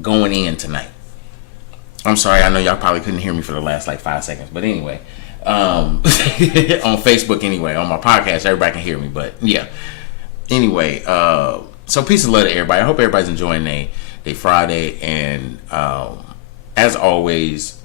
going in tonight. I'm sorry, I know y'all probably couldn't hear me for the last like 5 seconds, but anyway, on Facebook anyway, on my podcast, everybody can hear me, but yeah. Anyway, so peace and love to everybody. I hope everybody's enjoying their Friday, and as always,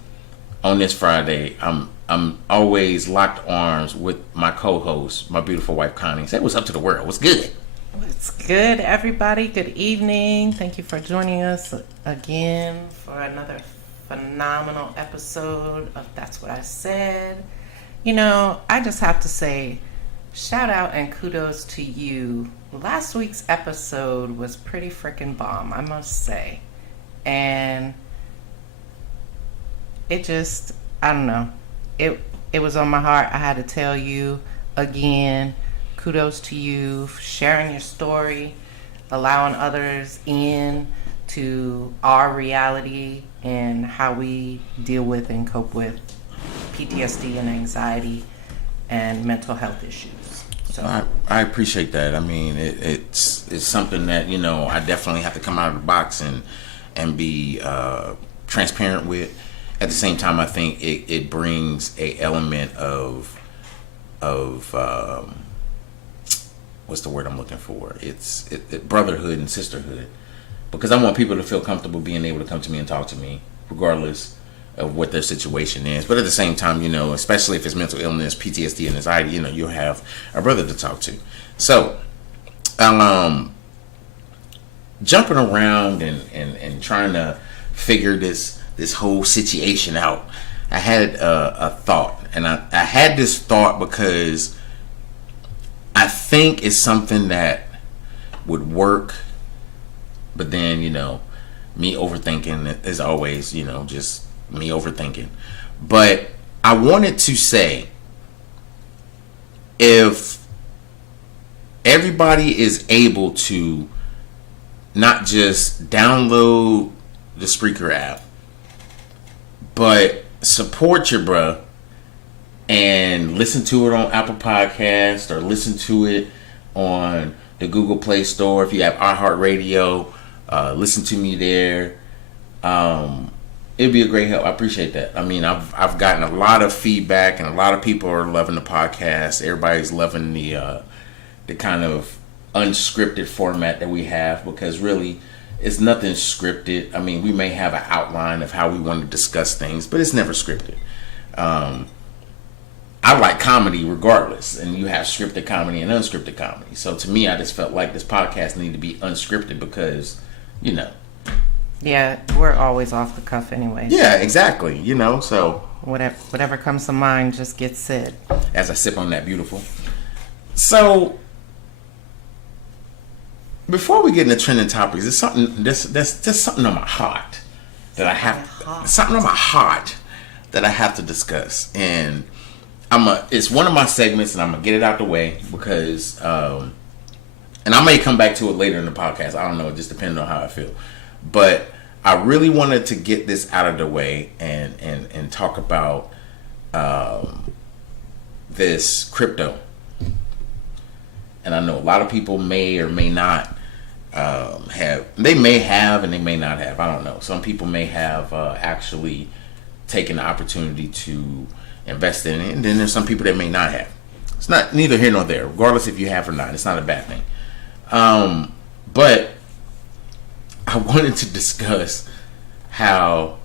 on this Friday, I'm always locked arms with my co-host, my beautiful wife Connie. Say what's up to the world. What's good? What's good, everybody? Good evening. Thank you for joining us again for another phenomenal episode of That's What I Said. You know, I just have to say, shout out and kudos to you. Last week's episode was pretty freaking bomb, I must say. And it just, I don't know. It was on my heart. I had to tell you again. Kudos to you for sharing your story, allowing others in to our reality and how we deal with and cope with PTSD and anxiety and mental health issues. So I appreciate that. I mean, it's something that, you know, I definitely have to come out of the box and be transparent with. At the same time, I think it brings a element of what's the word I'm looking for? It's brotherhood and sisterhood, because I want people to feel comfortable being able to come to me and talk to me, regardless of what their situation is. But at the same time, you know, especially if it's mental illness, PTSD, and anxiety, you know, you'll have a brother to talk to. So, jumping around and trying to figure this whole situation out, I had a thought, and I had this thought because I think it's something that would work, but then, you know, me overthinking is always, you know, just me overthinking. But I wanted to say, if everybody is able to not just download the Spreaker app, but support your bruh and listen to it on Apple Podcast, or listen to it on the Google Play Store. If you have iHeartRadio, listen to me there. It'd be a great help. I appreciate that. I mean, I've gotten a lot of feedback, and a lot of people are loving the podcast. Everybody's loving the kind of unscripted format that we have, because really, it's nothing scripted. I mean, we may have an outline of how we want to discuss things, but it's never scripted. I like comedy regardless, and you have scripted comedy and unscripted comedy. So to me, I just felt like this podcast needed to be unscripted because, you know. yeah, we're always off the cuff anyway. Yeah, exactly. You know, so Whatever comes to mind just gets said. As I sip on that beautiful. So before we get into trending topics, there's something on my heart that I have to discuss, and it's one of my segments, and I'm gonna get it out the way because, and I may come back to it later in the podcast. I don't know. It just depends on how I feel. But I really wanted to get this out of the way and talk about this crypto. And I know a lot of people may or may not have. They may have and they may not have. I don't know. Some people may have actually taken the opportunity to invest in it, and then there's some people that may not have. It's not neither here nor there. Regardless if you have or not, it's not a bad thing. But I wanted to discuss how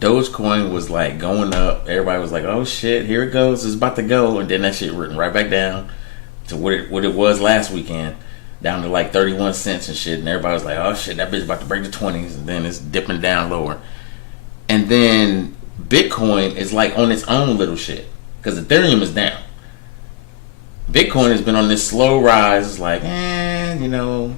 Dogecoin was like going up. Everybody was like, "Oh shit, here it goes! It's about to go," and then that shit written right back down to what it was last weekend, down to like 31 cents and shit. And everybody was like, "Oh shit, that bitch about to break the 20s," and then it's dipping down lower. And then Bitcoin is like on its own little shit because Ethereum is down. Bitcoin has been on this slow rise. It's like, you know,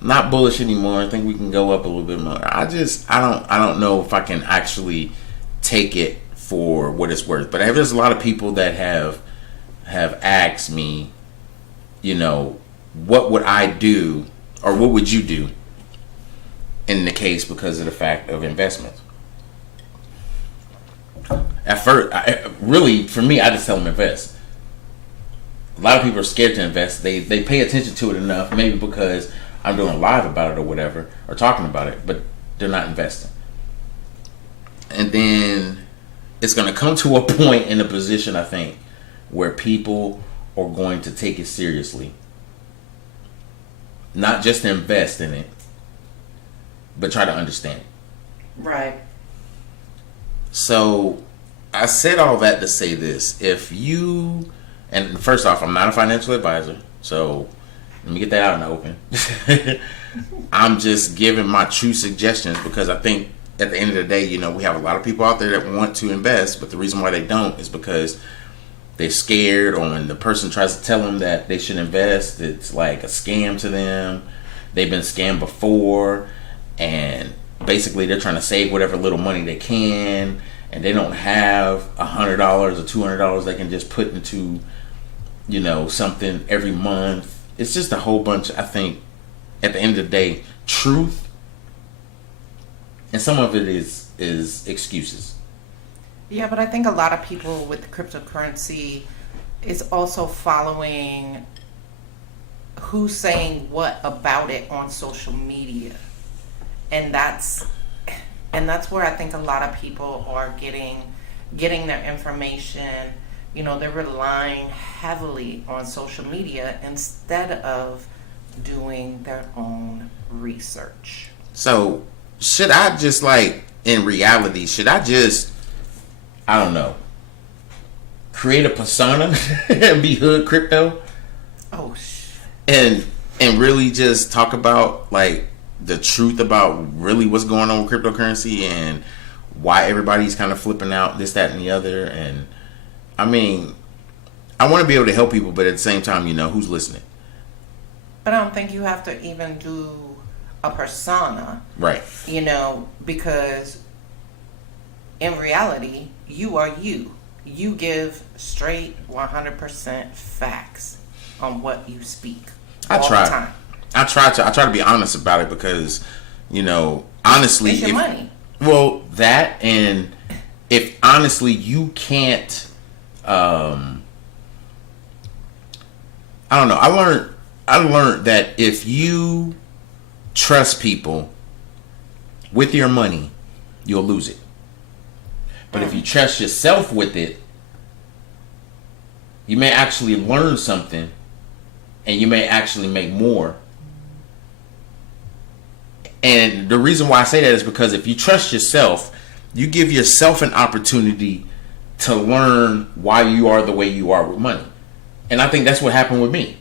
not bullish anymore. I think we can go up a little bit more. I don't know if I can actually take it for what it's worth. But there's a lot of people that have asked me, you know, what would I do, or what would you do in the case because of the fact of investments. At first, really, for me, I just tell them invest. A lot of people are scared to invest. They pay attention to it enough, maybe because, I'm doing a live about it or whatever, or talking about it, but they're not investing. And then it's going to come to a point in a position, I think, where people are going to take it seriously. Not just invest in it, but try to understand it. Right. So I said all that to say this. If you, and first off, I'm not a financial advisor, so let me get that out in the open. I'm just giving my true suggestions because I think at the end of the day, you know, we have a lot of people out there that want to invest, but the reason why they don't is because they're scared, or when the person tries to tell them that they should invest, it's like a scam to them. They've been scammed before, and basically they're trying to save whatever little money they can, and they don't have $100 or $200 they can just put into, you know, something every month. It's just a whole bunch, I think, at the end of the day, truth, and some of it is excuses. Yeah, but I think a lot of people with cryptocurrency is also following who's saying what about it on social media. And that's where I think a lot of people are getting their information. You know, they're relying heavily on social media instead of doing their own research. So, should I just, like, in reality, I don't know, create a persona and be hood crypto? Oh, shit. And really just talk about, like, the truth about really what's going on with cryptocurrency and why everybody's kind of flipping out, this, that, and the other. And I mean, I want to be able to help people, but at the same time, you know, who's listening? But I don't think you have to even do a persona. Right. You know, because in reality, you are you. You give straight 100% facts on what you speak all the time. I try to be honest about it because, you know, honestly, it's your money. Well, that, and if honestly you can't, I don't know. I learned that if you trust people with your money, you'll lose it. But if you trust yourself with it, you may actually learn something, and you may actually make more. And the reason why I say that is because if you trust yourself, you give yourself an opportunity to learn why you are the way you are with money. And I think that's what happened with me.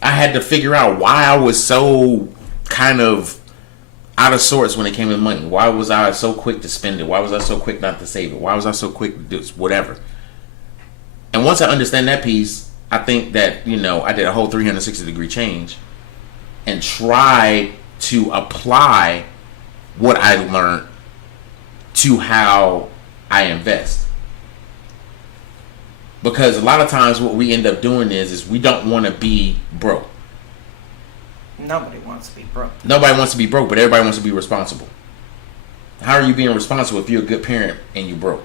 I had to figure out why I was so kind of out of sorts when it came to money. Why was I so quick to spend it? Why was I so quick not to save it? Why was I so quick to do whatever? And once I understand that piece, I think that, you know, I did a whole 360-degree change and tried to apply what I learned to how I invest. Because a lot of times what we end up doing is we don't want to be broke. Nobody wants to be broke. Nobody wants to be broke, but everybody wants to be responsible. How are you being responsible if you're a good parent and you broke?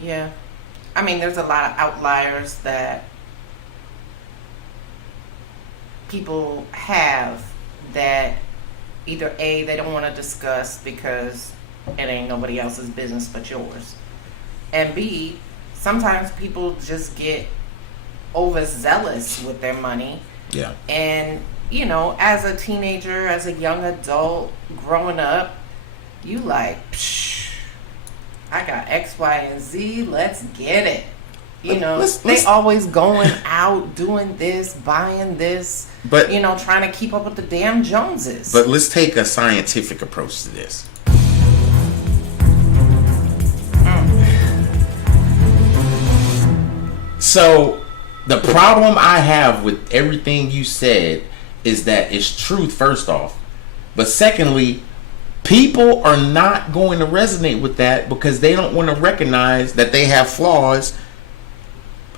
Yeah. I mean, there's a lot of outliers that people have that either A, they don't want to discuss because it ain't nobody else's business but yours. And B, sometimes people just get overzealous with their money. Yeah. And, you know, as a teenager, as a young adult, growing up, you like, psh, I got X, Y, and Z, let's get it. You know, they always going out, doing this, buying this, but, you know, trying to keep up with the damn Joneses. But let's take a scientific approach to this. So, the problem I have with everything you said is that it's truth, first off. But secondly, people are not going to resonate with that because they don't want to recognize that they have flaws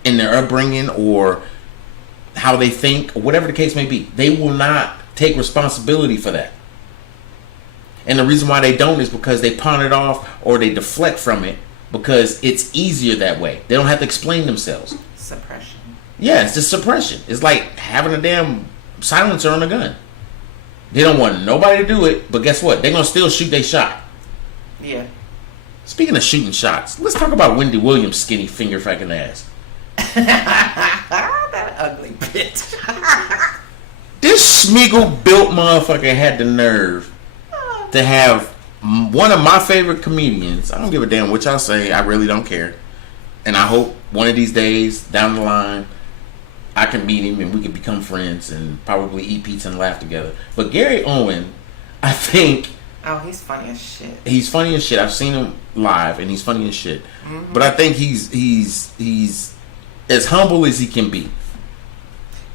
in their upbringing or how they think, or whatever the case may be. They will not take responsibility for that. And the reason why they don't is because they pawn it off or they deflect from it because it's easier that way. They don't have to explain themselves. Suppression. Yeah, it's just suppression. It's like having a damn silencer on the gun. They don't want nobody to do it, but guess what? They're going to still shoot their shot. Yeah. Speaking of shooting shots, let's talk about Wendy Williams' skinny finger fucking ass. That ugly bitch. This Smeagol built motherfucker had the nerve to have one of my favorite comedians. I don't give a damn what y'all say. I really don't care. And I hope one of these days down the line I can meet him and we can become friends and probably eat pizza and laugh together. But Gary Owen, I think... Oh, he's funny as shit. He's funny as shit. I've seen him live and he's funny as shit. Mm-hmm. But I think he's as humble as he can be.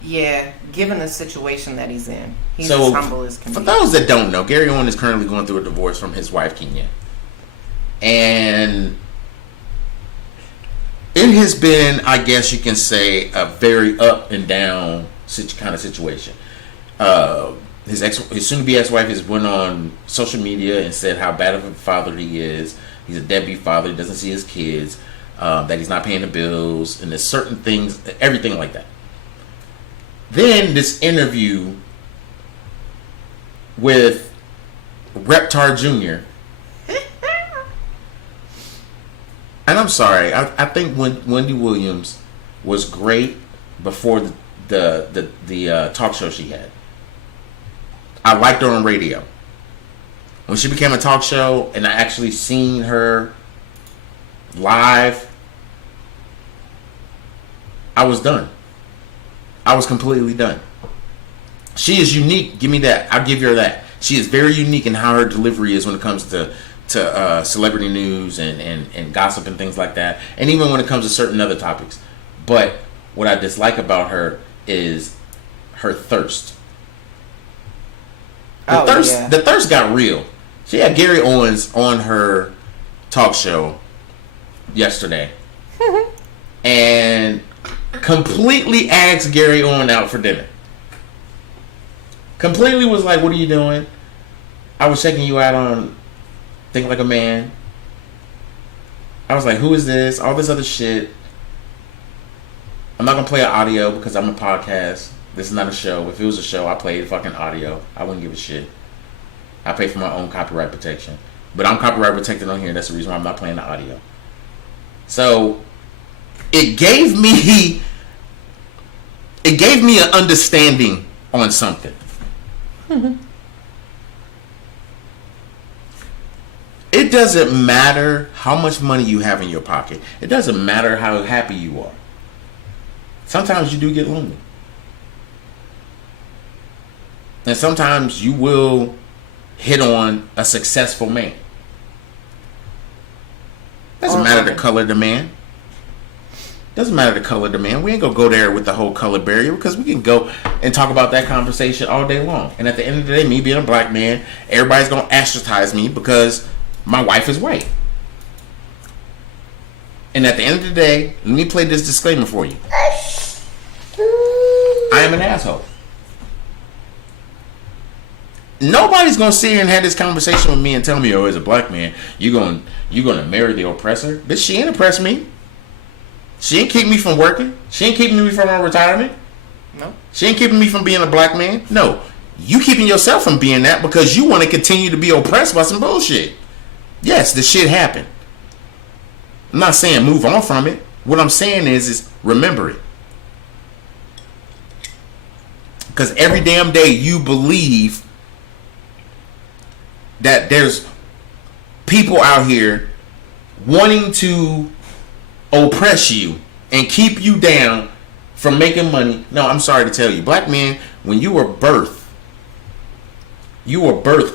Yeah, given the situation that he's in. He's as humble as can be. For those that don't know, Gary Owen is currently going through a divorce from his wife, Kenya. And it has been, I guess you can say, a very up and down kind of situation. His soon-to-be ex-wife has went on social media and said how bad of a father he is. He's a deadbeat father. He doesn't see his kids. That he's not paying the bills. And there's certain things, everything like that. Then this interview with Reptar Jr. And I'm sorry, I think Wendy Williams was great before the talk show she had. I liked her on radio. When she became a talk show and I actually seen her live, I was done. I was completely done. She is unique. Give me that. I'll give her that. She is very unique in how her delivery is when it comes to celebrity news and gossip and things like that. And even when it comes to certain other topics. But what I dislike about her is her thirst. The thirst got real. She had Gary Owens on her talk show yesterday. And completely asked Gary Owen out for dinner. Completely was like, what are you doing? I was checking you out on Think Like a Man. I was like, who is this? All this other shit. I'm not going to play an audio because I'm a podcast. This is not a show. If it was a show, I played fucking audio. I wouldn't give a shit. I pay for my own copyright protection. But I'm copyright protected on here. That's the reason why I'm not playing the audio. So it gave me an understanding on something. It doesn't matter how much money you have in your pocket. It doesn't matter how happy you are. Sometimes you do get lonely. And sometimes you will hit on a successful man. Doesn't matter the color of the man. Doesn't matter the color of the man. We ain't gonna go there with the whole color barrier because we can go and talk about that conversation all day long. And at the end of the day, me being a black man, everybody's gonna ostracize me because my wife is white. And at the end of the day, let me play this disclaimer for you. I am an asshole. Nobody's gonna sit here and have this conversation with me and tell me, oh, as a black man, you're gonna marry the oppressor. Bitch, she ain't oppressed me. She ain't keep me from working. She ain't keeping me from my retirement. No. She ain't keeping me from being a black man. No. You keeping yourself from being that because you want to continue to be oppressed by some bullshit. Yes, the shit happened. I'm not saying move on from it. What I'm saying is remember it. Because every damn day you believe that there's people out here wanting to oppress you and keep you down from making money. No, I'm sorry to tell you, black men, when you were birthed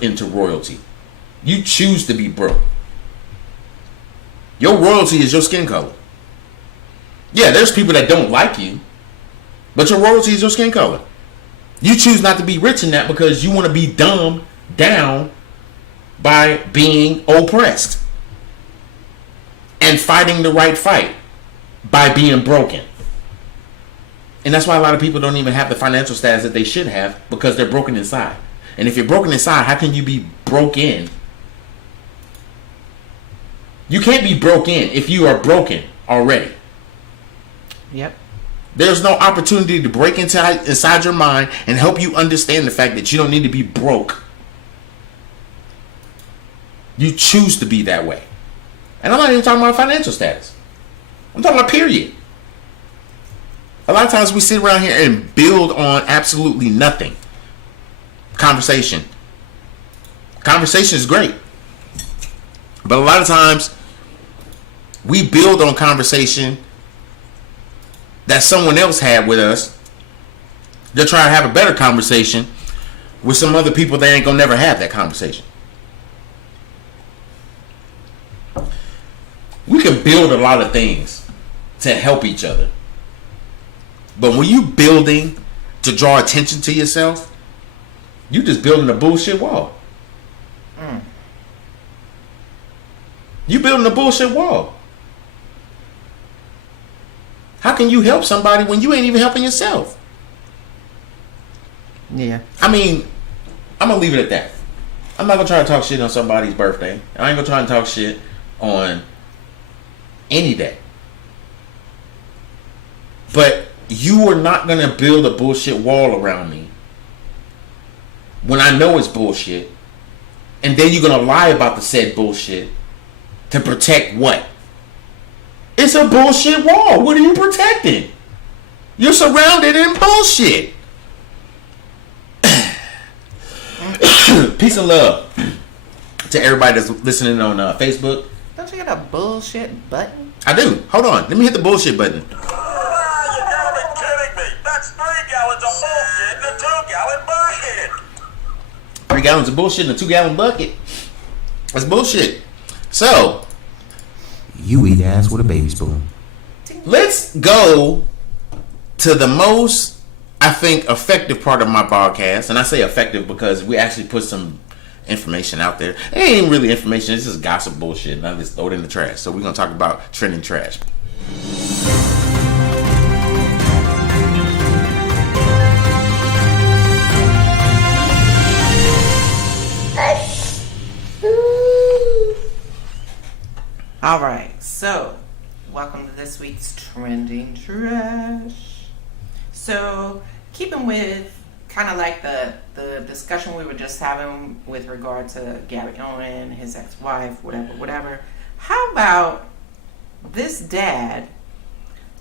into royalty. You choose to be broke. Your royalty is your skin color. Yeah, there's people that don't like you, but your royalty is your skin color. You choose not to be rich in that because you want to be dumbed down by being oppressed and fighting the right fight by being broken. And that's why a lot of people don't even have the financial status that they should have because they're broken inside. And if you're broken inside, how can you be broken? You can't be broken if you are broken already. Yep. There's no opportunity to break inside your mind and help you understand the fact that you don't need to be broke. You choose to be that way. And I'm not even talking about financial status. I'm talking about period. A lot of times we sit around here and build on absolutely nothing. Conversation. Conversation is great. But a lot of times we build on conversation that someone else had with us. They're trying to have a better conversation with some other people that ain't gonna never have that conversation. We can build a lot of things to help each other. But when you building to draw attention to yourself, you just building a bullshit wall. You building a bullshit wall. How can you help somebody when you ain't even helping yourself? Yeah. I mean, I'm going to leave it at that. I'm not going to try to talk shit on somebody's birthday. I ain't going to try to talk shit on any day. But you are not going to build a bullshit wall around me when I know it's bullshit. And then you're going to lie about the said bullshit to protect what? It's a bullshit wall. What are you protecting? You're surrounded in bullshit. Peace and love to everybody that's listening on Facebook. Don't you got a bullshit button? I do. Hold on. Let me hit the bullshit button. You gotta be kidding me. That's 3 gallons of bullshit in a 2-gallon bucket. 3 gallons of bullshit in a 2-gallon bucket. That's bullshit. So, you eat ass with a baby spoon. Let's go to the most, I think, effective part of my podcast. And I say effective because we actually put some information out there. It ain't even really information. It's just gossip bullshit. And I just throw it in the trash. So we're going to talk about trending trash. All right, so welcome to this week's Trending Trash. So, keeping with kind of like the discussion we were just having with regard to Gary Owen, his ex-wife, whatever. How about this dad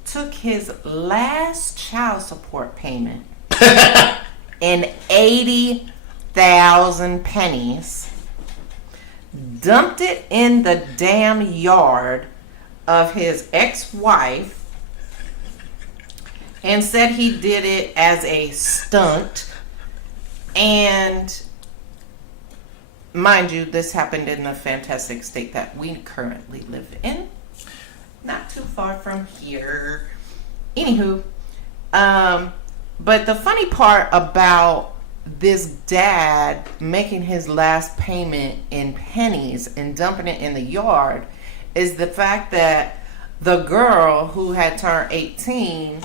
took his last child support payment in 80,000 pennies, dumped it in the damn yard of his ex-wife, and said he did it as a stunt. And mind you, this happened in the fantastic state that we currently live in, not too far from here. Anywho, but the funny part about this dad making his last payment in pennies and dumping it in the yard is the fact that the girl who had turned 18,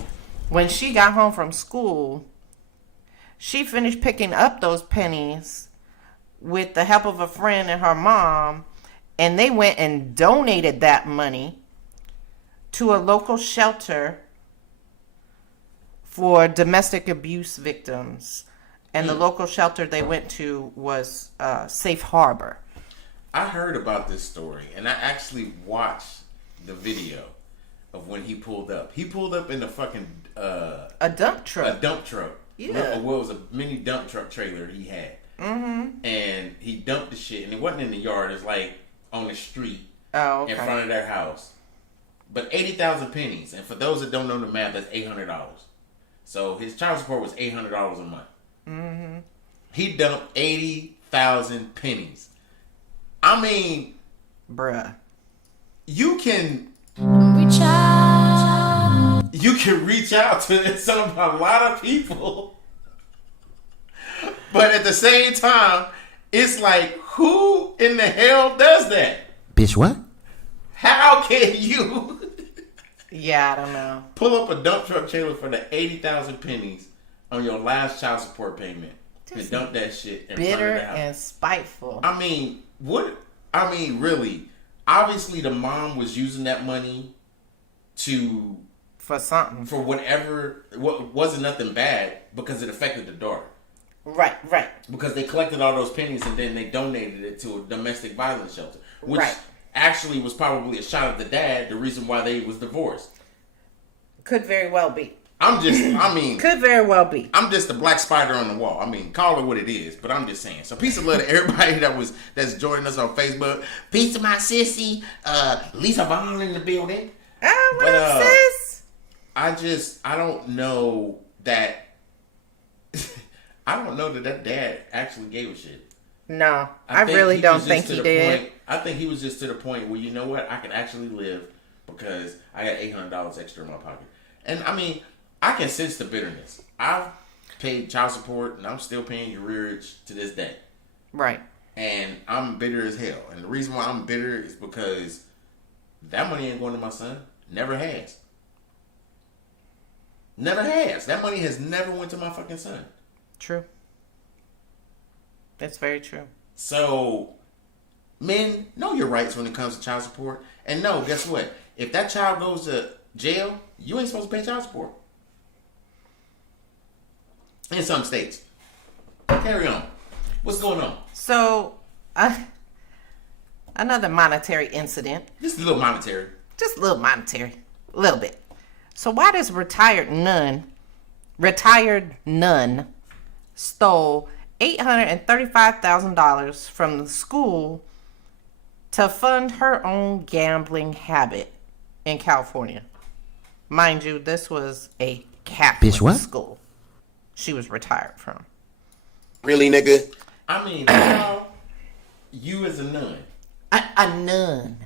when she got home from school, she finished picking up those pennies with the help of a friend and her mom, and they went and donated that money to a local shelter for domestic abuse victims. And the local shelter they went to was Safe Harbor. I heard about this story, and I actually watched the video of when he pulled up. He pulled up in a fucking... a dump truck. A dump truck. Yeah. Well, it was a mini dump truck trailer he had. Mm-hmm. And he dumped the shit, and it wasn't in the yard. It's like on the street Okay. in front of their house. But 80,000 pennies, and for those that don't know the math, that's $800. So his child support was $800 a month. Mm-hmm. He dumped 80,000 pennies. I mean, bruh, you can reach out. You can reach out to a lot of people, but at the same time, it's like, who in the hell does that? Bitch, what? How can you yeah, I don't know. pull up a dump truck trailer for the 80,000 pennies on your last child support payment and dump that shit in front of Bitter the house? and spiteful. I mean, really, obviously the mom was using that money to For something. For whatever, what wasn't nothing bad because it affected the daughter. Right. Because they collected all those pennies and then they donated it to a domestic violence shelter, which Right. actually was probably a shot at the dad. The reason why they was divorced. Could very well be. Could very well be. I'm just a black spider on the wall. I mean, call it what it is, but I'm just saying. So peace of love to everybody that's joining us on Facebook. Peace to my sissy, Lisa Vaughn in the building. Oh, what up, sis? I don't know that that dad actually gave a shit. No, I really don't think he did. I think he was just to the point where, you know what, I can actually live because I got $800 extra in my pocket. And I mean, I can sense the bitterness. I've paid child support and I'm still paying arrearage to this day. Right. And I'm bitter as hell. And the reason why I'm bitter is because that money ain't going to my son. Never has. Never has. That money has never went to my fucking son. True. That's very true. So, men, know your rights when it comes to child support. And no, guess what? If that child goes to jail, you ain't supposed to pay child support. In some states. Carry on. What's going on? So, another monetary incident. Just a little monetary. Just a little monetary. A little bit. So why does retired nun stole $835,000 from the school to fund her own gambling habit in California? Mind you, this was a Catholic school she was retired from. Really, nigga? I mean, how you as a nun. A nun.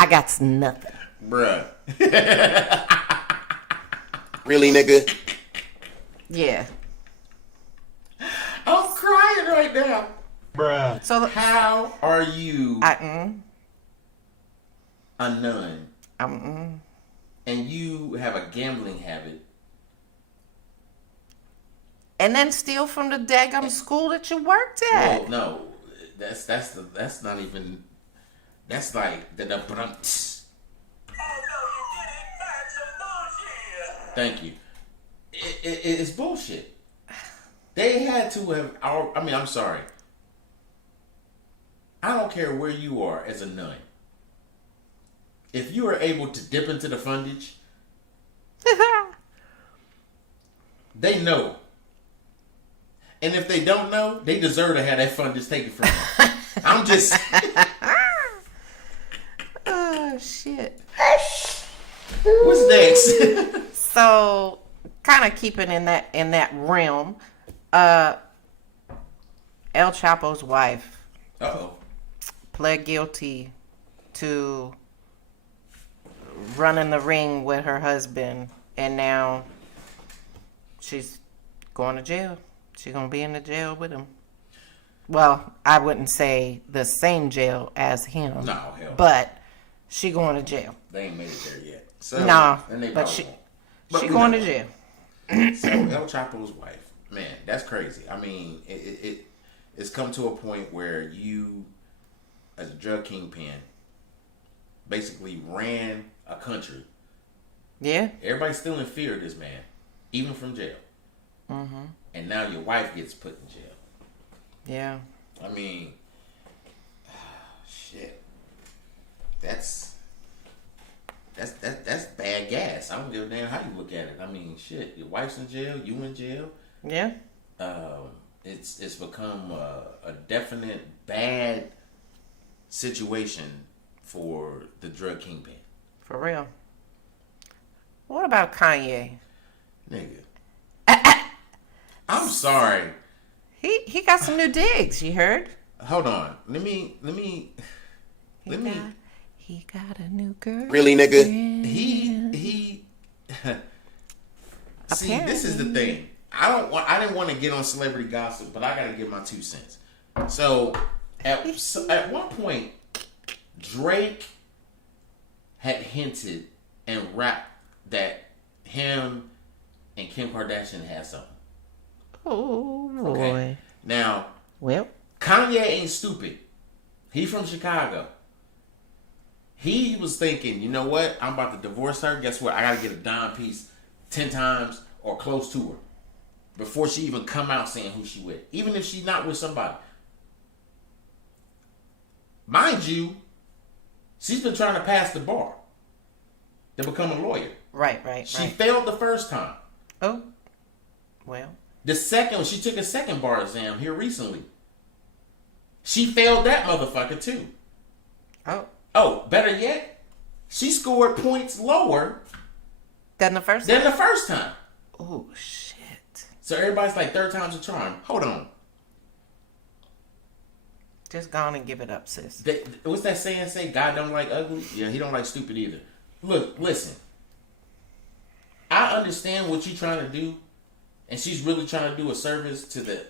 I got nothing. Bruh. Really, nigga? Yeah. I'm crying right now. Bruh. So how are you a nun and you have a gambling habit and then steal from the daggum school that you worked at? Well, no, that's not even. That's like the brunt. Oh no, you didn't. That's some bullshit. Thank you. It's bullshit. They had to have. I mean, I'm sorry. I don't care where you are as a nun. If you are able to dip into the fundage, they know. And if they don't know, they deserve to have that fundage taken from them. I'm just. Oh shit. What's next? So, kind of keeping in that realm, El Chapo's wife pled guilty to running the ring with her husband, and now she's going to jail. She's gonna be in the jail with him. Well, I wouldn't say the same jail as him. No, hell. But she going to jail. They ain't made it there yet. So, no, and but she going to jail. So El Chapo's wife, man, that's crazy. I mean, it's come to a point where you, as a drug kingpin, basically ran a country. Yeah. Everybody's still in fear of this man, even from jail. Mm-hmm. And now your wife gets put in jail. Yeah. I mean, shit. That's bad gas. I don't give a damn how you look at it. I mean, shit. Your wife's in jail. You in jail. Yeah. It's become a definite bad situation for the drug kingpin. For real. What about Kanye? Nigga. I'm sorry. He got some new digs, you heard? Hold on. Let me. He got a new girl. Really, nigga? He. See, this is the thing. I didn't want to get on celebrity gossip, but I gotta give my 2 cents. So at one point, Drake had hinted and rapped that him and Kim Kardashian had something. Oh boy. Okay. Now, well, Kanye ain't stupid. He from Chicago. He was thinking, you know what? I'm about to divorce her. Guess what? I got to get a dime piece 10 times or close to her before she even come out saying who she with. Even if she's not with somebody. Mind you, she's been trying to pass the bar to become a lawyer. Right. She failed the first time. Oh, well. The second, she took a second bar exam here recently. She failed that motherfucker too. Oh, better yet, she scored points lower than the first time. Oh, shit. So everybody's like, third time's a charm. Hold on. Just go on and give it up, sis. What's that saying say? God don't like ugly? Yeah, he don't like stupid either. Look, listen. I understand what you're trying to do, and she's really trying to do a service to the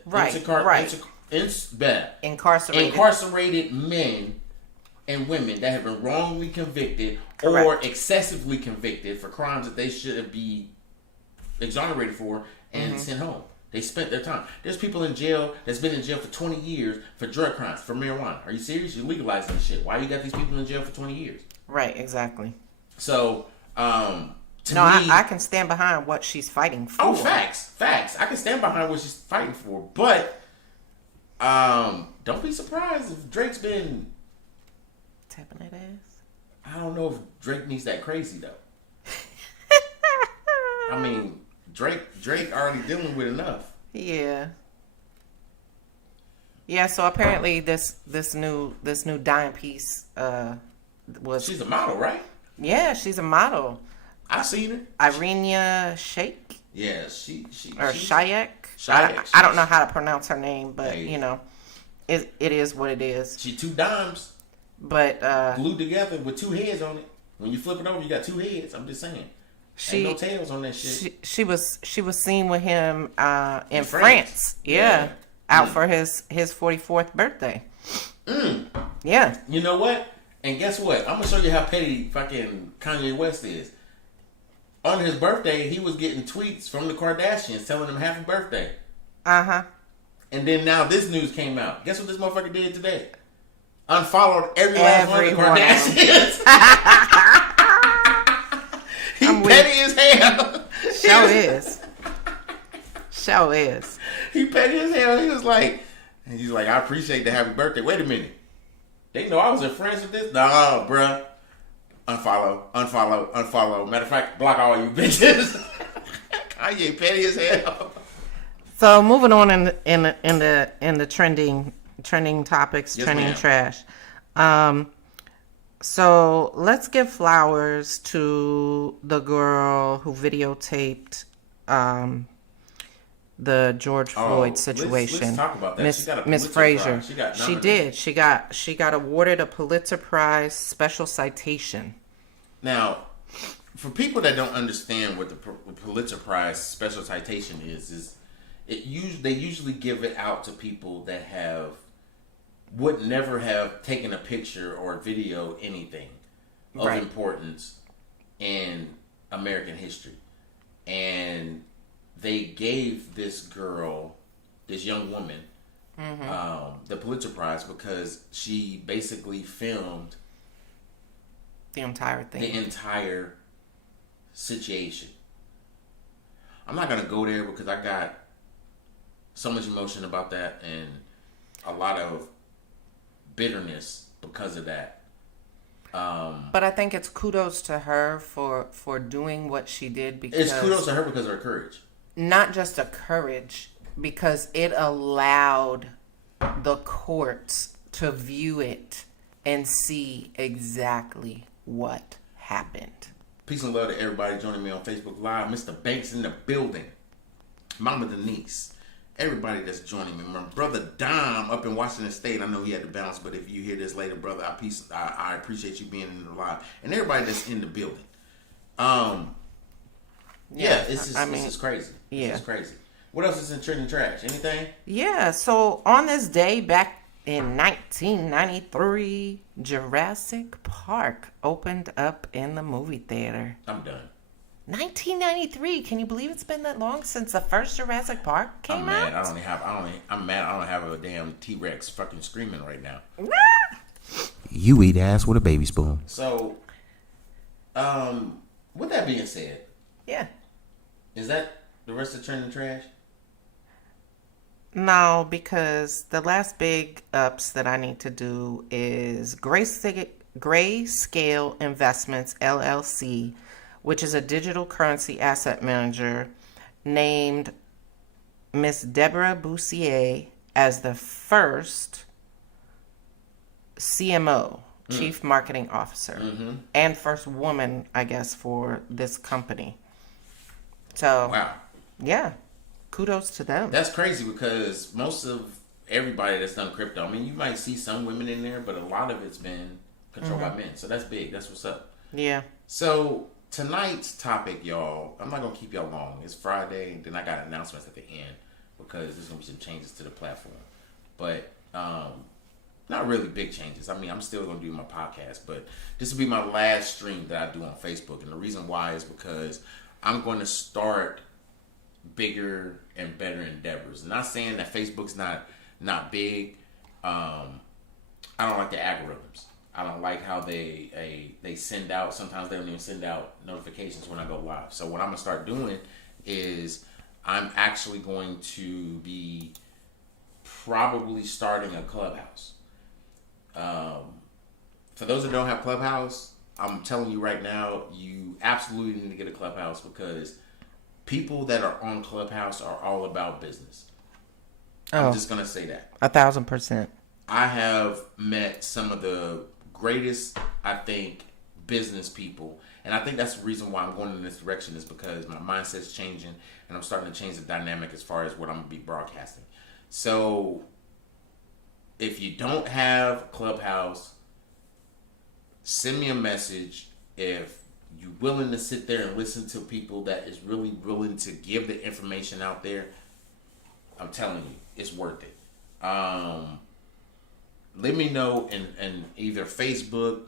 incarcerated men and women that have been wrongly convicted or excessively convicted for crimes that they should be exonerated for and sent home. They spent their time. There's people in jail that's been in jail for 20 years for drug crimes, for marijuana. Are you serious? You're legalizing this shit. Why you got these people in jail for 20 years? Right, exactly. So, I can stand behind what she's fighting for. Oh, facts. I can stand behind what she's fighting for. But, don't be surprised if Drake's been tapping that ass. I don't know if Drake needs that crazy, though. I mean, Drake already dealing with enough. Yeah. Yeah, so apparently this new dime piece was... She's a model, right? Yeah, she's a model. I seen her. Irina Shayk? Yeah, she or Shayek? Shayek. I don't know how to pronounce her name, but it is what it is. She 2 dimes. But glued together with 2 heads on it. When you flip it over, you got 2 heads. I'm just saying. Ain't no tails on that shit. She was seen with him in France. Yeah. Out for his 44th birthday. Yeah. You know what? And guess what? I'm gonna show you how petty fucking Kanye West is. On his birthday, he was getting tweets from the Kardashians telling him happy birthday. Uh-huh. And then now this news came out. Guess what this motherfucker did today? Unfollowed every last one of the Kardashians. He petty as hell. Show is. He petty as hell. He was like, I appreciate the happy birthday. Wait a minute. They know I was in France with this? Nah, bruh. Unfollow. Matter of fact, block all you bitches. Kanye petty as hell. So moving on in the trending topics, trending trash. So let's give flowers to the girl who videotaped the George Floyd situation. Let's talk about that. Miss Frazier. She did. She got awarded a Pulitzer Prize special citation. Now, for people that don't understand what the Pulitzer Prize special citation is they usually give it out to people that would never have taken a picture or video anything of importance in American history. And they gave this young woman, the Pulitzer Prize because she basically filmed the entire thing. The entire situation. I'm not going to go there because I got so much emotion about that and a lot of bitterness because of that. But I think it's kudos to her for doing what she did because it's kudos to her because of her courage. Not just her courage, because it allowed the courts to view it and see exactly what happened. Peace and love to everybody joining me on Facebook Live. Mr. Banks in the building. Mama Denise. Everybody that's joining me. My brother Dom up in Washington State. I know he had to bounce, but if you hear this later, brother, I appreciate you being in the live. And everybody that's in the building. This is crazy. Yeah. This is crazy. What else is in trending trash? Anything? Yeah, so on this day back in 1993, Jurassic Park opened up in the movie theater. I'm done. 1993. Can you believe it's been that long since the first Jurassic Park came out? I'm mad I don't have a damn T-Rex fucking screaming right now. You eat ass with a baby spoon. So, with that being said, Yeah. is that the rest of Trending Trash? No, because the last big ups that I need to do is Grayscale Investments LLC, which is a digital currency asset manager, named Miss Deborah Boussier as the first CMO, Chief Marketing Officer, and first woman, I guess, for this company. So, Wow. yeah, kudos to them. That's crazy because most of everybody that's done crypto, I mean, you might see some women in there, but a lot of it's been controlled by men. So that's big. That's what's up. Yeah. So tonight's topic, y'all, I'm not going to keep y'all long. It's Friday, and then I got announcements at the end because there's going to be some changes to the platform. But not really big changes. I mean, I'm still going to do my podcast, but this will be my last stream that I do on Facebook. And the reason why is because I'm going to start bigger and better endeavors. Not saying that Facebook's not big. I don't like the algorithms. I don't like how they send out. Sometimes they don't even send out notifications when I go live. So what I'm gonna start doing is I'm actually going to be probably starting a Clubhouse. For those that don't have Clubhouse, I'm telling you right now, you absolutely need to get a Clubhouse because people that are on Clubhouse are all about business. I'm just going to say that. 1,000%. I have met some of the greatest, I think, business people. And I think that's the reason why I'm going in this direction is because my mindset's changing and I'm starting to change the dynamic as far as what I'm going to be broadcasting. So if you don't have Clubhouse, send me a message. If you're willing to sit there and listen to people that is really willing to give the information out there, I'm telling you, it's worth it. Let me know in either Facebook,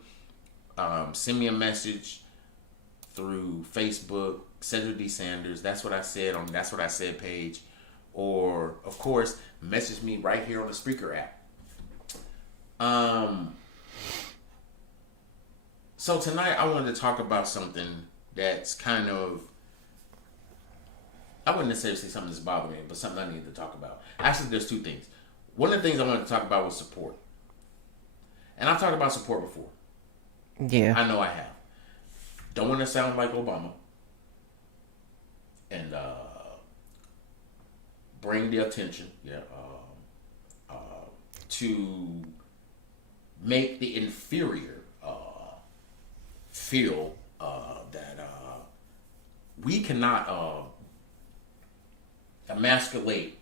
send me a message through Facebook, Cedric D. Sanders, that's what I said on That's What I Said page, or of course, message me right here on the Spreaker app. So tonight I wanted to talk about something that's kind of, I wouldn't necessarily say something that's bothering me, but something I need to talk about. Actually, there's two things. One of the things I wanted to talk about was support. And I've talked about support before. Yeah. I know I have. Don't want to sound like Obama. And bring the attention to make the inferior feel that we cannot emasculate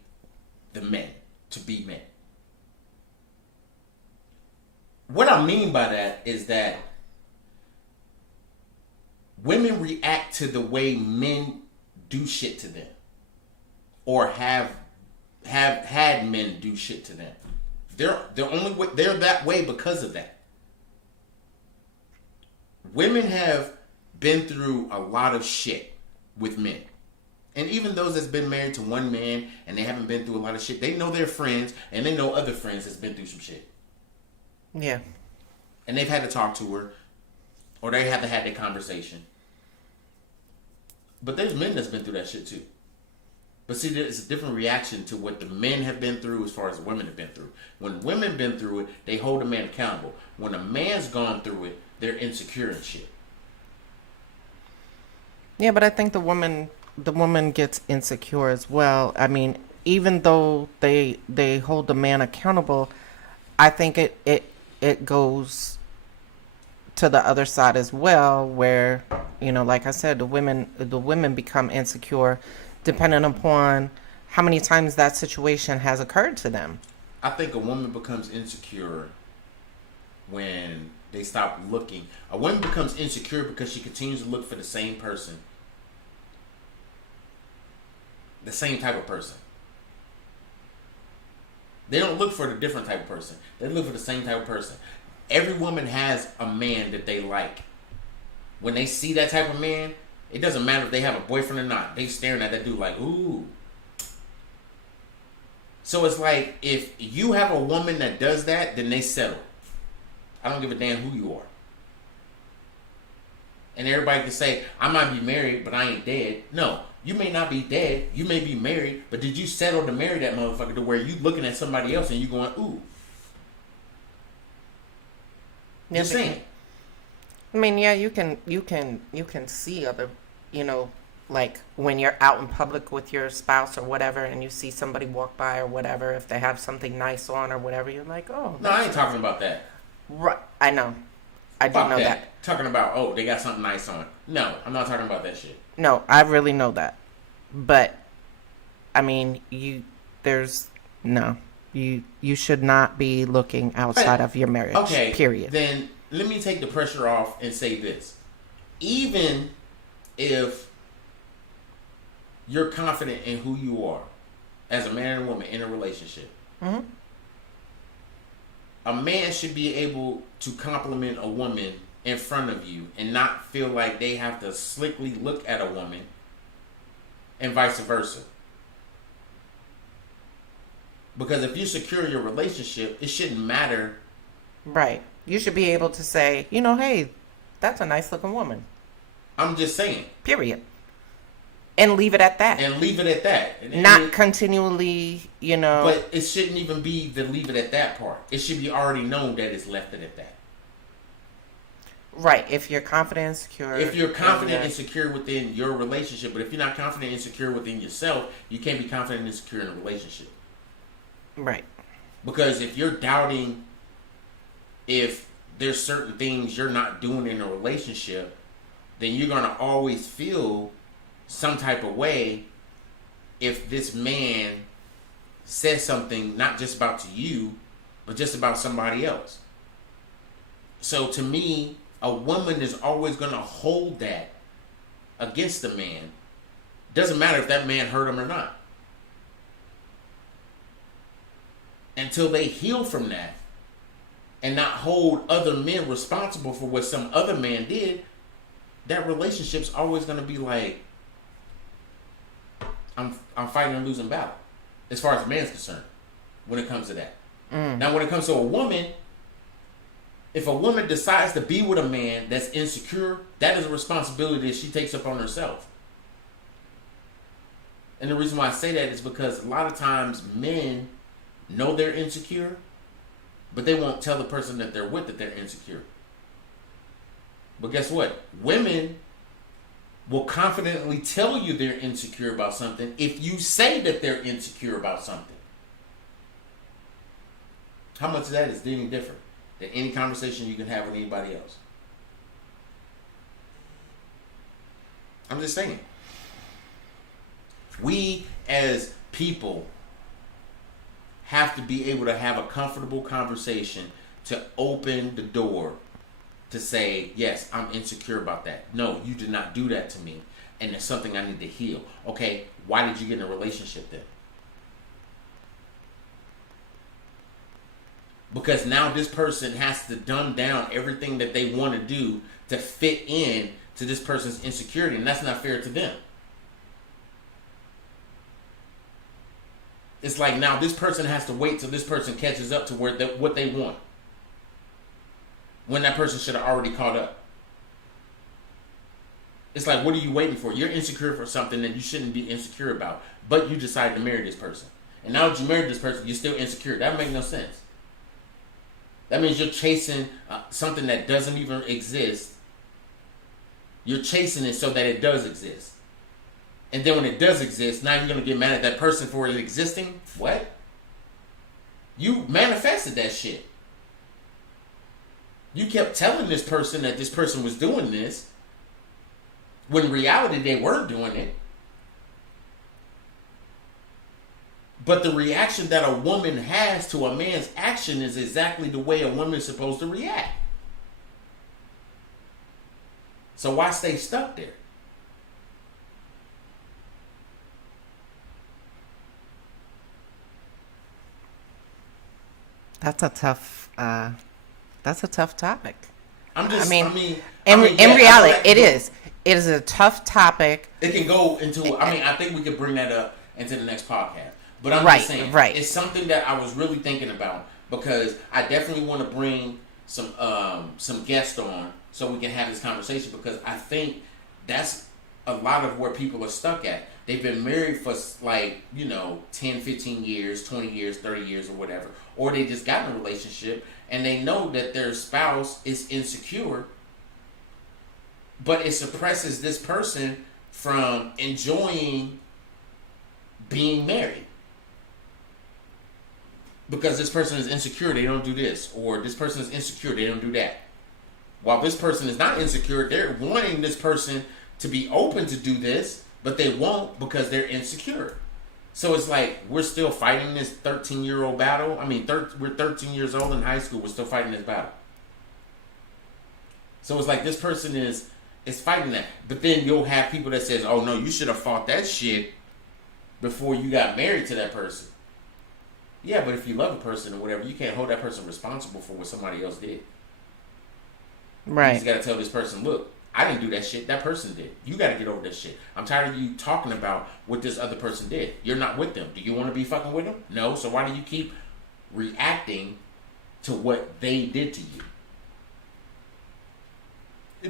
the men to be men. What I mean by that is that women react to the way men do shit to them, or have had men do shit to them. They're that way because of that. Women have been through a lot of shit with men. And even those that's been married to one man and they haven't been through a lot of shit, they know their friends and they know other friends that's been through some shit. Yeah. And they've had to talk to her, or they have to have that conversation. But there's men that's been through that shit too. But see, there's a different reaction to what the men have been through as far as the women have been through. When women been through it, they hold a man accountable. When a man's gone through it, they're insecure and shit. Yeah, but I think the woman gets insecure as well. I mean, even though they hold the man accountable, I think it goes to the other side as well, where, you know, like I said, the women become insecure depending upon how many times that situation has occurred to them. I think a woman becomes insecure when they stop looking. A woman becomes insecure because she continues to look for the same person. The same type of person. They don't look for the different type of person. They look for the same type of person. Every woman has a man that they like. When they see that type of man, it doesn't matter if they have a boyfriend or not. They staring at that dude like, ooh. So it's like, if you have a woman that does that, then they settle. I don't give a damn who you are. And everybody can say, I might be married, but I ain't dead. No, you may not be dead. You may be married, but did you settle to marry that motherfucker to where you looking at somebody else and you going, ooh? Yeah, Just saying. I mean, yeah, you can see other, like when you're out in public with your spouse or whatever, and you see somebody walk by or whatever, if they have something nice on or whatever, you're like, oh. No, I ain't talking about that. Right, I know. I do Fuck know that. Talking about, oh, they got something nice on. No, I'm not talking about that shit. No, I really know that. But, I mean, you should not be looking outside of your marriage. Okay, period. Then let me take the pressure off and say this. Even if you're confident in who you are as a man and a woman in a relationship, mm-hmm. a man should be able to compliment a woman in front of you and not feel like they have to slickly look at a woman and vice versa. Because if you secure your relationship, it shouldn't matter. Right. You should be able to say, hey, that's a nice looking woman. I'm just saying. Period. And leave it at that. Not continually, But it shouldn't even be the leave it at that part. It should be already known that it's left it at that. Right. If you're confident and secure. If you're confident and secure within your relationship, but if you're not confident and secure within yourself, you can't be confident and secure in a relationship. Right. Because if you're doubting if there's certain things you're not doing in a relationship, then you're going to always feel some type of way if this man says something not just about to you, but just about somebody else. So to me, a woman is always going to hold that against a man. Doesn't matter if that man hurt him or not. Until they heal from that and not hold other men responsible for what some other man did, that relationship's always going to be like, I'm fighting a losing battle as far as a man's concerned when it comes to that. Now, when it comes to a woman, if a woman decides to be with a man that's insecure, that is a responsibility that she takes up on herself. And the reason why I say that is because a lot of times men know they're insecure, but they won't tell the person that they're with that they're insecure. But guess what? Women will confidently tell you they're insecure about something if you say that they're insecure about something. How much of that is any different than any conversation you can have with anybody else? I'm just saying. We as people have to be able to have a comfortable conversation to open the door to say, yes, I'm insecure about that. No, you did not do that to me. And it's something I need to heal. Okay, why did you get in a relationship then? Because now this person has to dumb down everything that they want to do to fit in to this person's insecurity. And that's not fair to them. It's like now this person has to wait till this person catches up to what they want. When that person should have already caught up. It's like, what are you waiting for? You're insecure for something that you shouldn't be insecure about. But you decided to marry this person. And now that you married this person, you're still insecure. That makes no sense. That means you're chasing something that doesn't even exist. You're chasing it so that it does exist. And then when it does exist, now you're going to get mad at that person for it existing? What? You manifested that shit. You kept telling this person that this person was doing this, when in reality they weren't doing it. But the reaction that a woman has to a man's action is exactly the way a woman is supposed to react. So why stay stuck there? That's a tough topic. In reality, it is. It is a tough topic. It can go into. I think we could bring that up into the next podcast. But I'm just saying, it's something that I was really thinking about because I definitely want to bring some guests on so we can have this conversation, because I think that's a lot of where people are stuck at. They've been married for 10, 15 years, 20 years, 30 years or whatever. Or they just got in a relationship and they know that their spouse is insecure, but it suppresses this person from enjoying being married. Because this person is insecure, they don't do this. Or this person is insecure, they don't do that. While this person is not insecure, they're wanting this person to be open to do this, but they won't because they're insecure. So it's like we're still fighting this 13-year-old battle. I mean, we're 13 years old in high school. We're still fighting this battle. So it's like this person is fighting that. But then you'll have people that says, oh, no, you should have fought that shit before you got married to that person. Yeah, but if you love a person or whatever, you can't hold that person responsible for what somebody else did. Right. You just got to tell this person, look, I didn't do that shit. That person did. You got to get over that shit. I'm tired of you talking about what this other person did. You're not with them. Do you want to be fucking with them? No. So why do you keep reacting to what they did to you?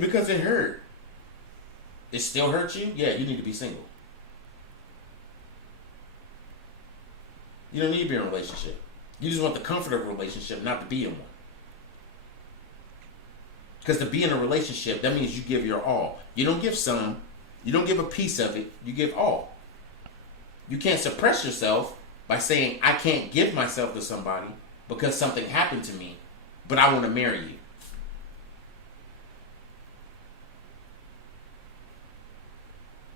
Because it hurt. It still hurts you? Yeah, you need to be single. You don't need to be in a relationship. You just want the comfort of a relationship, not to be in one. Because to be in a relationship, that means you give your all. You don't give some. You don't give a piece of it. You give all. You can't suppress yourself by saying, I can't give myself to somebody because something happened to me, but I want to marry you.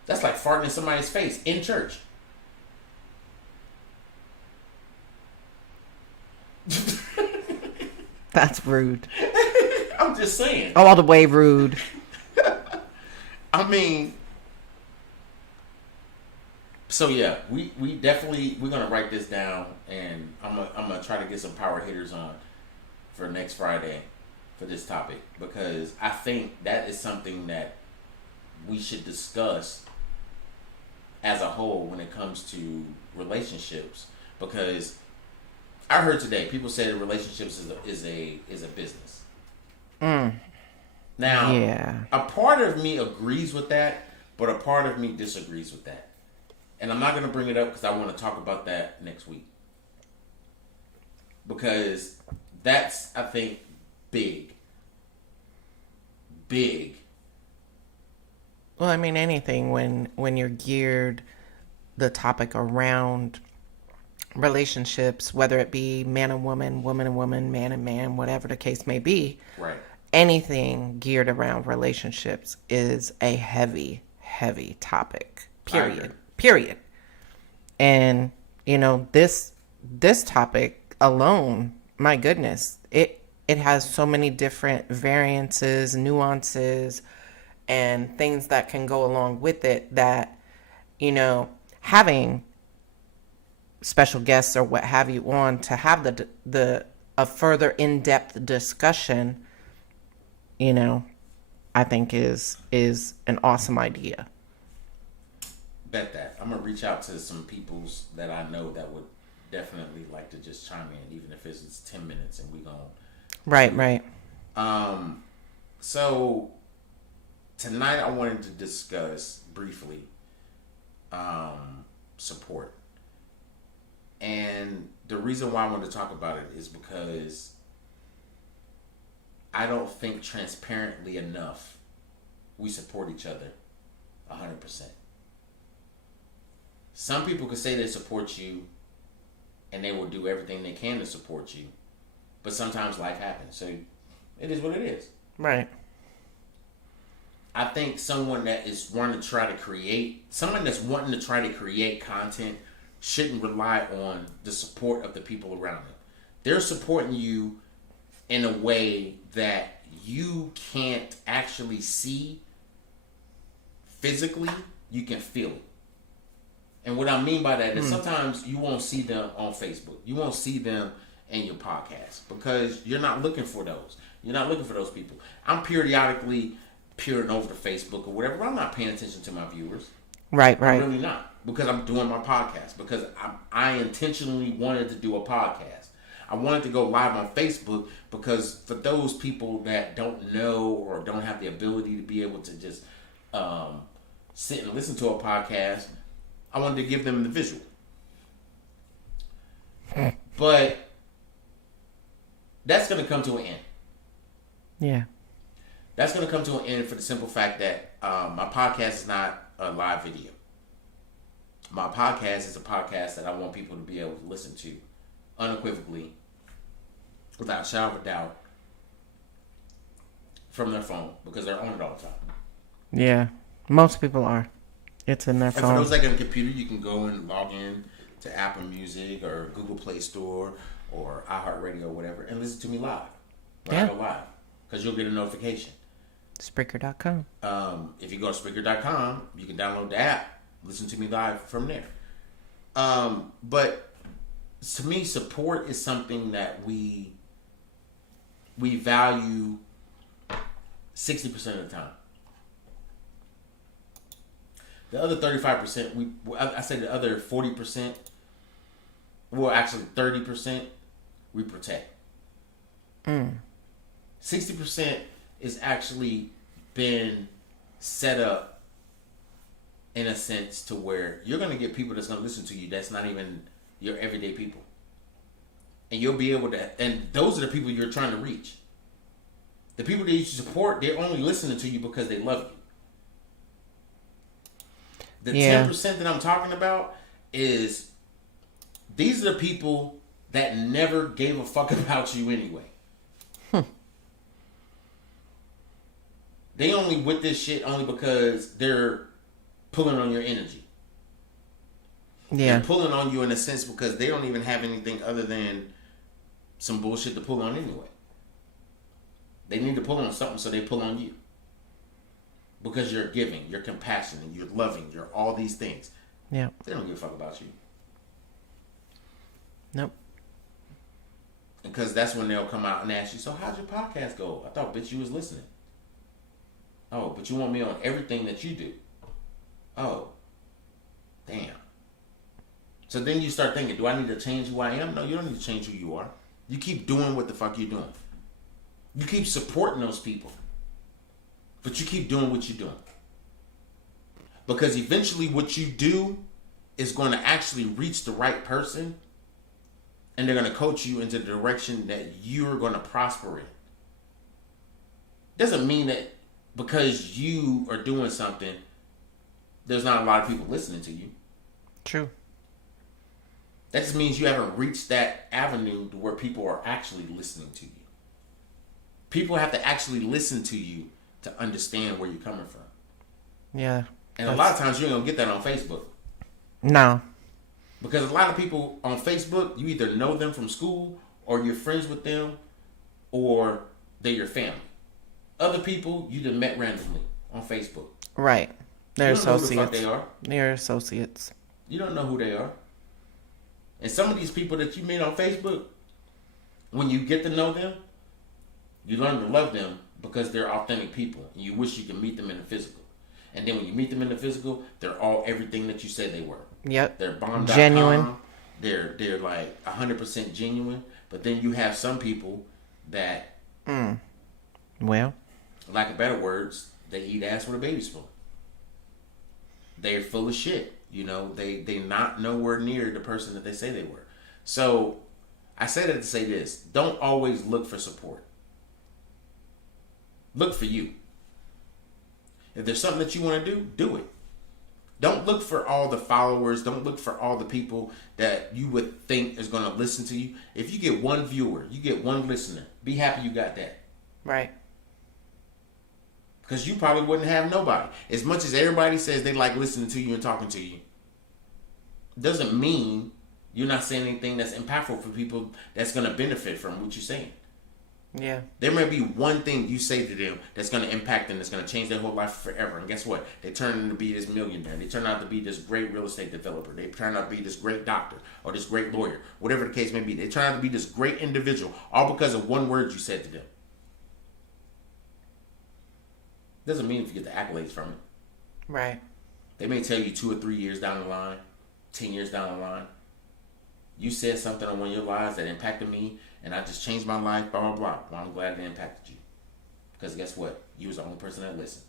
That's like farting in somebody's face in church. That's rude. I'm just saying. All the way rude. I mean, so yeah, we definitely, we're gonna write this down, and I'm gonna try to get some power hitters on for next Friday for this topic, because I think that is something that we should discuss as a whole when it comes to relationships. Because I heard today people say that relationships is a business. Now, yeah. A part of me agrees with that, but a part of me disagrees with that. And I'm not going to bring it up because I want to talk about that next week. Because that's, I think, big. Big. Well, I mean, anything when you're geared the topic around relationships, whether it be man and woman, woman and woman, man and man, whatever the case may be. Right. Anything geared around relationships is a heavy, heavy topic. Period. And, you know, this topic alone, my goodness, it has so many different variances, nuances, and things that can go along with it that, you know, having special guests or what have you on to have a further in-depth discussion, you know, I think is an awesome idea. Bet that. I'm gonna reach out to some peoples that I know that would definitely like to just chime in, even if it's 10 minutes, and we gonna. Right. So tonight I wanted to discuss briefly support. And the reason why I wanted to talk about it is because I don't think transparently enough we support each other 100%. Some people could say they support you and they will do everything they can to support you, but sometimes life happens, so it is what it is. Right. I think someone that's wanting to try to create content shouldn't rely on the support of the people around them. They're supporting you in a way that you can't actually see physically, you can feel it. And what I mean by that is sometimes you won't see them on Facebook. You won't see them in your podcast because you're not looking for those. You're not looking for those people. I'm periodically peering over to Facebook or whatever, but I'm not paying attention to my viewers. Right. I'm really not, because I'm doing my podcast, because I intentionally wanted to do a podcast. I wanted to go live on Facebook because for those people that don't know or don't have the ability to be able to just sit and listen to a podcast, I wanted to give them the visual. But that's going to come to an end. Yeah. That's going to come to an end for the simple fact that my podcast is not a live video. My podcast is a podcast that I want people to be able to listen to unequivocally, without a shadow of a doubt, from their phone, because they're on it all the time. Yeah. Most people are. It's in their And phone. for those that got a computer, you can go and log in to Apple Music or Google Play Store or iHeartRadio or whatever and listen to me live. When I go live. Because you'll get a notification. Spreaker.com. If you go to Spreaker.com, you can download the app, listen to me live from there. But to me, support is something that we value 60% of the time. The other 35%, I say the other 40%, well, actually 30%, we protect. 60% is actually been set up in a sense to where you're going to get people that's going to listen to you that's not even your everyday people. And you'll be able to, and those are the people you're trying to reach. The people that you support, they're only listening to you because they love you. The 10% that I'm talking about is, these are the people that never gave a fuck about you anyway. They only with this shit only because they're pulling on your energy. Yeah. They're pulling on you in a sense because they don't even have anything other than some bullshit to pull on anyway. They need to pull on something, so they pull on you. Because you're giving, you're compassionate, you're loving, you're all these things. Yeah. They don't give a fuck about you. Nope. Because that's when they'll come out and ask you, so how'd your podcast go? I thought, bitch, you was listening. Oh, but you want me on everything that you do. Oh. Damn. So then you start thinking, do I need to change who I am? No, you don't need to change who you are. You keep doing what the fuck you're doing. You keep supporting those people. But you keep doing what you're doing. Because eventually what you do is going to actually reach the right person. And they're going to coach you into the direction that you're going to prosper in. Doesn't mean that because you are doing something, there's not a lot of people listening to you. True. That just means you haven't reached that avenue to where people are actually listening to you. People have to actually listen to you to understand where you're coming from. Yeah. And a lot of times you ain't going to get that on Facebook. No. Because a lot of people on Facebook, you either know them from school, or you're friends with them, or they're your family. Other people, you just met randomly on Facebook. Right. They're You don't know who the associates. fuck they are. They're associates. You don't know who they are. And some of these people that you meet on Facebook, when you get to know them, you learn to love them because they're authentic people. And you wish you could meet them in the physical. And then when you meet them in the physical, they're all everything that you said they were. Yep. They're bomb.com. Genuine. They're like 100% genuine. But then you have some people that, Well. lack of better words, they eat ass with a baby spoon. They're full of shit. You know, they not nowhere near the person that they say they were. So I say that to say this: don't always look for support. Look for you. If there's something that you want to do, do it. Don't look for all the followers. Don't look for all the people that you would think is going to listen to you. If you get one viewer, you get one listener, be happy you got that. Right. Because you probably wouldn't have nobody. As much as everybody says they like listening to you and talking to you, doesn't mean you're not saying anything that's impactful for people that's going to benefit from what you're saying. Yeah. There may be one thing you say to them that's going to impact them, that's going to change their whole life forever. And guess what? They turn out to be this millionaire. They turn out to be this great real estate developer. They turn out to be this great doctor or this great lawyer. Whatever the case may be. They turn out to be this great individual all because of one word you said to them. Doesn't mean if you get the accolades from it. Right. They may tell you 2 or 3 years down the line, 10 years down the line. you said something on one of your lives that impacted me, and I just changed my life, blah, blah, blah. Well, I'm glad it impacted you. Because guess what? You was the only person that listened.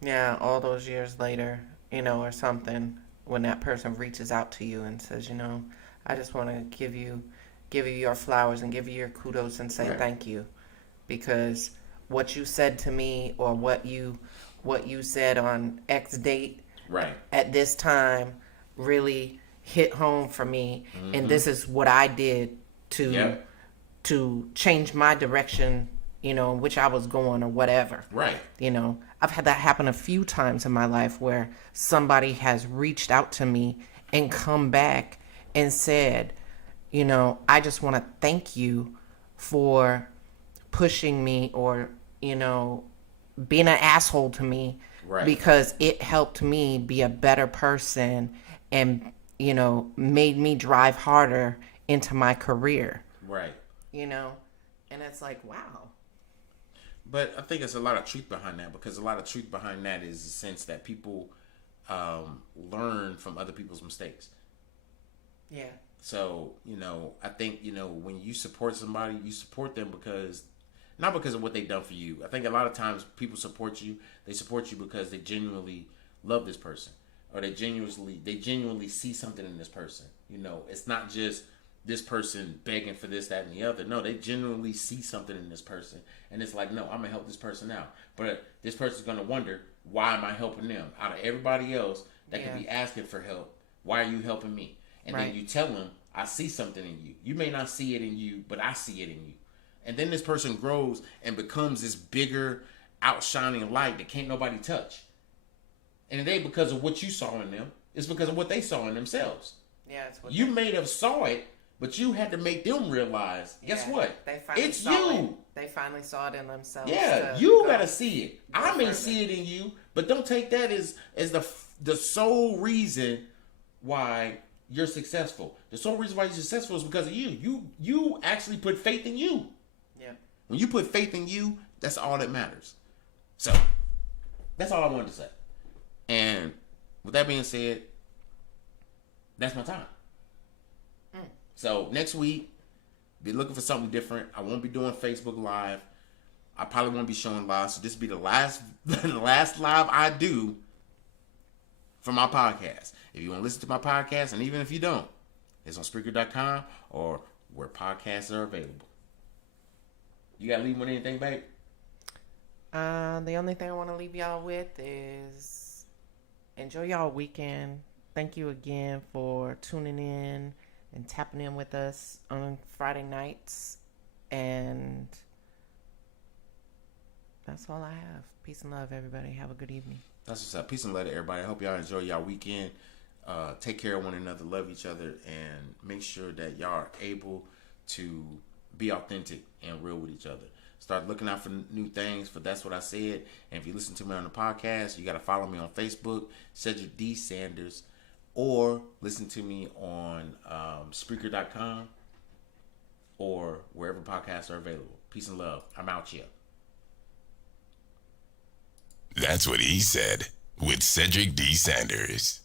Yeah, all those years later, or something, when that person reaches out to you and says, I just want to give you your flowers and give you your kudos and say thank you. Because what you said to me, or what you said on X date at this time really hit home for me. Mm-hmm. And this is what I did to change my direction, in which I was going or whatever. Right. I've had that happen a few times in my life where somebody has reached out to me and come back and said, I just want to thank you for pushing me, or, being an asshole to me, because it helped me be a better person and, made me drive harder into my career. Right. And it's like, wow. But I think there's a lot of truth behind that, because a lot of truth behind that is the sense that people learn from other people's mistakes. Yeah. So, I think, when you support somebody, you support them not because of what they've done for you. I think a lot of times people support you. They support you because they genuinely love this person, or they genuinely see something in this person. It's not just this person begging for this, that, and the other. No, they genuinely see something in this person. And it's like, no, I'm going to help this person out. But this person's going to wonder, why am I helping them? Out of everybody else that could be asking for help, why are you helping me? And then you tell them, I see something in you. You may not see it in you, but I see it in you. And then this person grows and becomes this bigger, outshining light that can't nobody touch. And it ain't because of what you saw in them. It's because of what they saw in themselves. Yeah, it's what you may have saw it, but you had to make them realize, guess what? It's you. They finally saw it in themselves. Yeah, you got to see it. I may see it in you, but don't take that as the sole reason why you're successful. The sole reason why you're successful is because of you. You actually put faith in you. Yeah. When you put faith in you, that's all that matters. So, that's all I wanted to say. And with that being said, that's my time. So next week, be looking for something different. I won't be doing Facebook Live. I probably won't be showing live. So this will be the last live I do for my podcast. If you want to listen to my podcast, and even if you don't, it's on Spreaker.com or where podcasts are available. You got to leave with anything, babe? The only thing I want to leave y'all with is enjoy y'all weekend. Thank you again for tuning in and tapping in with us on Friday nights. And that's all I have. Peace and love, everybody. Have a good evening. That's what's up. Peace and love to everybody. I hope y'all enjoy y'all weekend. Take care of one another. Love each other. And make sure that y'all are able to be authentic and real with each other. Start looking out for new things, for That's What I Said. And if you listen to me on the podcast, you got to follow me on Facebook, Cedric D. Sanders. Or listen to me on Spreaker.com or wherever podcasts are available. Peace and love. I'm out here. That's what he said with Cedric D. Sanders.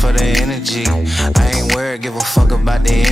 For the energy, I ain't worried, give a fuck about the enemy.